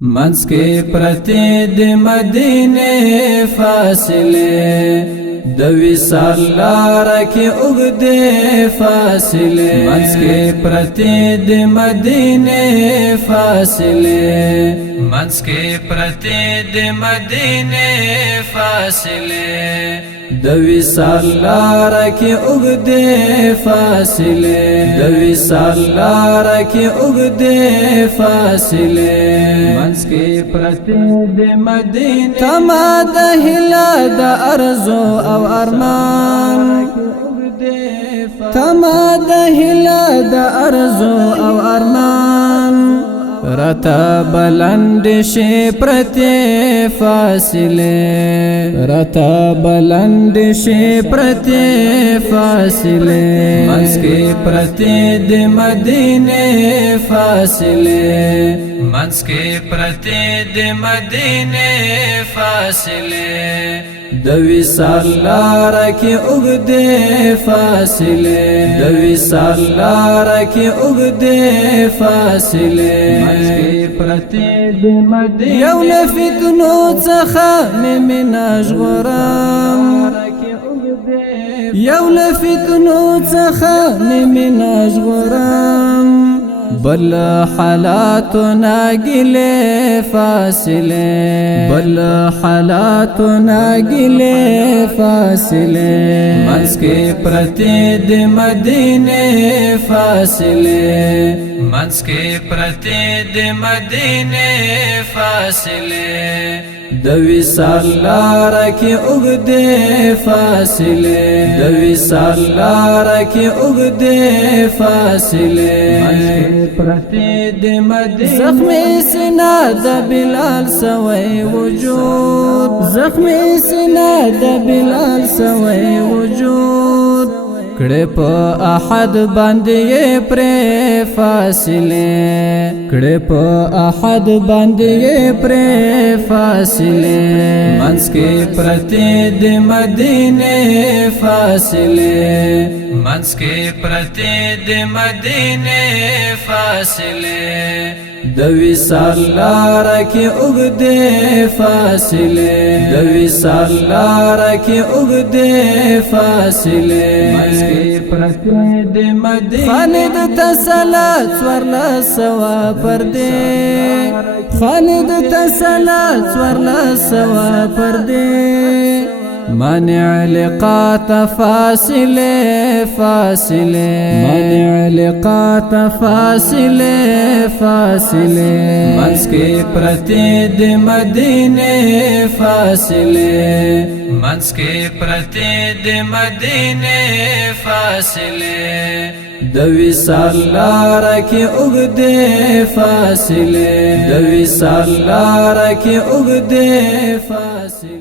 منس کې پرتی د مدینه فاصله د وصال لار کې اوږده فاصله منس کې پرتی د مدینه فاصله منس کې پرتی د مدینه فاصله د وصال لار کې اوږده فاصله د وصال لار کې اوږده فاصله منس کې پرتی د مدینه تما د هلا د ارزو او ارمان تما د هلا د ارزو او ارمان رتا بلند شي پرتی فاصله رتا بلند شي پرتی فاصله منس کې پرتی د مدینه فاصله منس کې پرتی د مدینه فاصله د وصال لار کې اوږده فاصله د وصال لار کې اوږده فاصله منس کې پرتی د مدینه یو لفتنو څخه منا ژغورم یو لفتنو څخه منا ژغورم بل حالات ناگله فاصله بل حالات ناگله فاصله منس کې پرتی د مدینه فاصله منس کې پرتی د مدینه فاصله د وصال لار کې اوږده فاصله د وصال لار کې اوږده فاصله منس کې پرتی د مدینه زخمي سینه د بلال سوی وجود زخمي سینه د بلال سوی وجود کړه په احد باندې پر فاصله کړه په احد باندې پر فاصله منس کې پرتی د مدینه فاصله منس کې پرتی د مدینه فاصله د وصال لار کې اوږده فاصله د وصال لار کې اوږده فاصله منس کې پرتی د مدینه خالد تسلات ورلا سوا پردې خالد تسلات ورلا سوا پردې مانع لقات فاصله فاصله مانع لقات فاصله فاصله منس کې پرتی د مدینه فاصله منس کې پرتی د مدینه فاصله د وصال لار کې اوږده فاصله د وصال لار کې اوږده فاصله